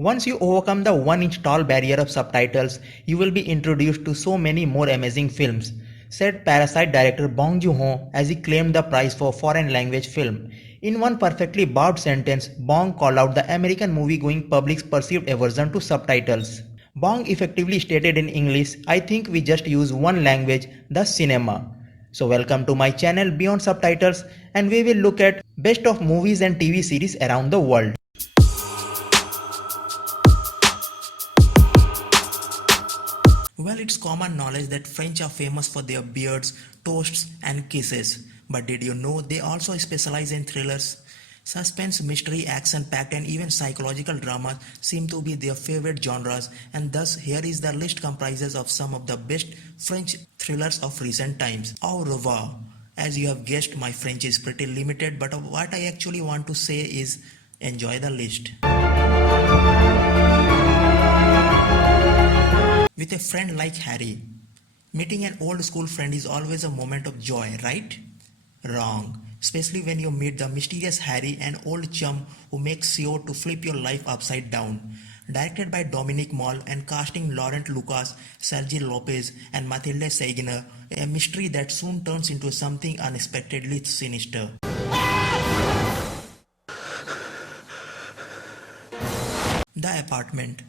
Once you overcome the 1-inch tall barrier of subtitles, you will be introduced to so many more amazing films, said Parasite director Bong Joon-ho as he claimed the prize for foreign language film. In one perfectly barbed sentence, Bong called out the American movie-going public's perceived aversion to subtitles. Bong effectively stated in English, "I think we just use one language, the cinema." So welcome to my channel Beyond Subtitles, and we will look at best of movies and TV series around the world. Well, it's common knowledge that French are famous for their beards, toasts, and kisses. But did you know they also specialize in thrillers? Suspense, mystery, action-packed, and even psychological dramas seem to be their favorite genres, and thus here is the list comprises of some of the best French thrillers of recent times. Au revoir. As you have guessed, my French is pretty limited, but what I actually want to say is enjoy the list. With a friend like Harry, meeting an old school friend is always a moment of joy, right? Wrong. Especially when you meet the mysterious Harry, an old chum who makes sure to flip your life upside down. Directed by Dominique Moll and casting Laurent Lucas, Sergi Lopez, and Mathilde Seigner, a mystery that soon turns into something unexpectedly sinister. The Apartment.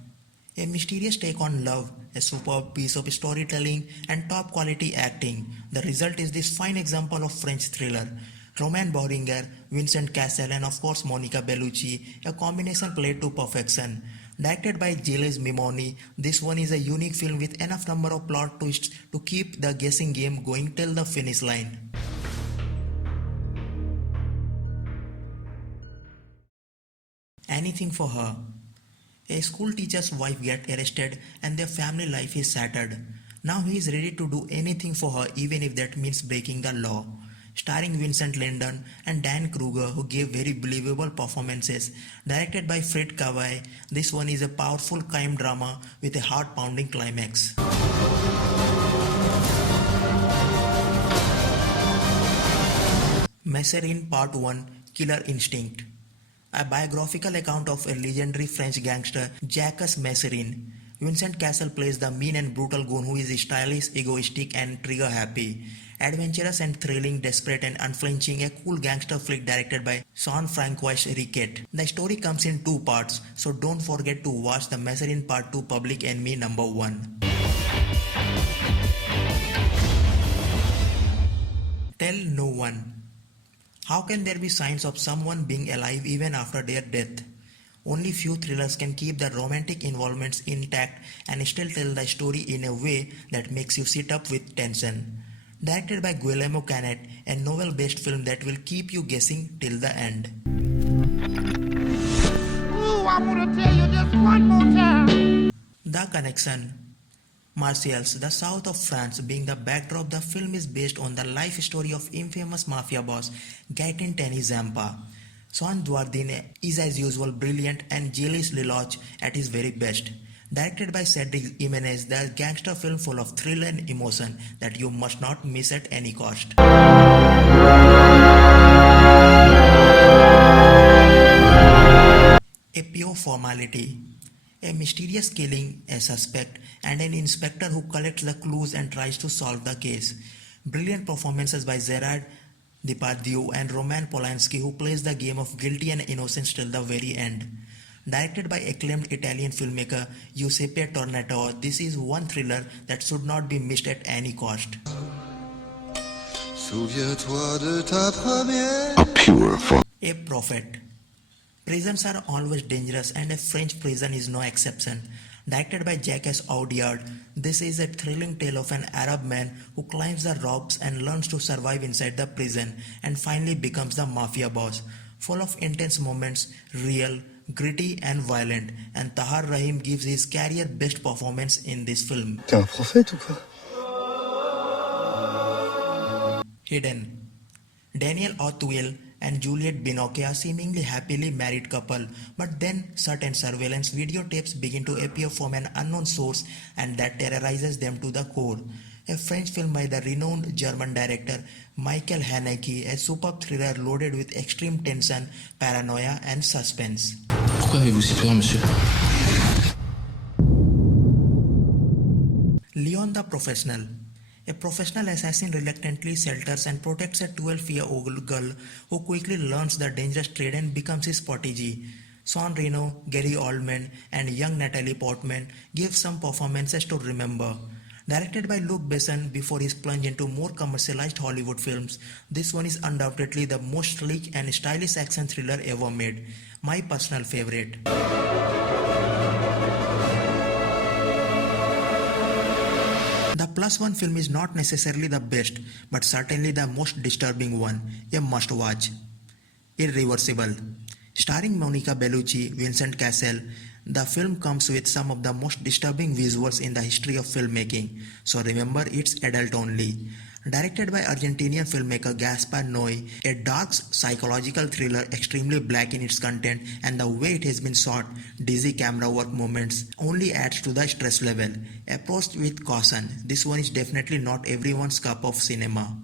A mysterious take on love, a superb piece of storytelling, and top quality acting. The result is this fine example of French thriller. Romain Bohringer, Vincent Cassel, and of course Monica Bellucci, a combination played to perfection. Directed by Gilles Mimoni, this one is a unique film with enough number of plot twists to keep the guessing game going till the finish line. Anything for Her. A school teacher's wife gets arrested and their family life is shattered. Now he is ready to do anything for her, even if that means breaking the law. Starring Vincent Lindon and Dan Kruger, who gave very believable performances. Directed by Fred Kawai, this one is a powerful crime drama with a heart-pounding climax. Mesrine Part 1, Killer Instinct. A biographical account of a legendary French gangster, Jacques Mesrine. Vincent Cassel plays the mean and brutal goon who is stylish, egoistic, and trigger-happy. Adventurous and thrilling, desperate and unflinching, a cool gangster flick directed by Jean-Francois Riquet. The story comes in two parts, so don't forget to watch the Mesrine Part 2 Public Enemy number 1. Tell No One. How can there be signs of someone being alive even after their death? Only few thrillers can keep the romantic involvements intact and still tell the story in a way that makes you sit up with tension. Directed by Guillermo Canet, a novel-based film that will keep you guessing till the end. Ooh, I want to tell you this one more time. The Connection. Marseilles, the south of France, being the backdrop, the film is based on the life story of infamous mafia boss Gaëtan Tenny Zampa. Sean Dujardin is as usual brilliant and Gilles Lelouch at his very best. Directed by Cedric Jimenez, the gangster film full of thrill and emotion that you must not miss at any cost. A Pure Formality. A mysterious killing, a suspect, and an inspector who collects the clues and tries to solve the case. Brilliant performances by Gerard Depardieu and Roman Polanski, who plays the game of guilty and innocence till the very end. Directed by acclaimed Italian filmmaker Giuseppe Tornatore, this is one thriller that should not be missed at any cost. A Pure Formality. A Prophet. Prisons are always dangerous and a French prison is no exception. Directed by Jacques Audiard, this is a thrilling tale of an Arab man who climbs the ropes and learns to survive inside the prison and finally becomes the mafia boss. Full of intense moments, real, gritty and violent, and Tahar Rahim gives his career best performance in this film. T'es un prophète ou quoi? Hidden. Daniel Auteuil and Juliette Binoche are seemingly happily married couple, but then certain surveillance videotapes begin to appear from an unknown source and that terrorizes them to the core. A French film by the renowned German director Michael Haneke, a superb thriller loaded with extreme tension, paranoia and suspense. Pourquoi avez-vous si peur, monsieur? Professional. A professional assassin reluctantly shelters and protects a 12-year-old girl who quickly learns the dangerous trade and becomes his protege. Sean Reno, Gary Oldman, and young Natalie Portman give some performances to remember. Directed by Luc Besson before his plunge into more commercialized Hollywood films, this one is undoubtedly the most sleek and stylish action thriller ever made. My personal favorite. The Plus One film is not necessarily the best, but certainly the most disturbing one, a must watch. Irreversible. Starring Monica Bellucci, Vincent Cassel, the film comes with some of the most disturbing visuals in the history of filmmaking, so remember it's adult only. Directed by Argentinian filmmaker Gaspar Noé, a dark psychological thriller extremely black in its content, and the way it has been shot, dizzy camera work moments, only adds to the stress level. Approached with caution, this one is definitely not everyone's cup of cinema.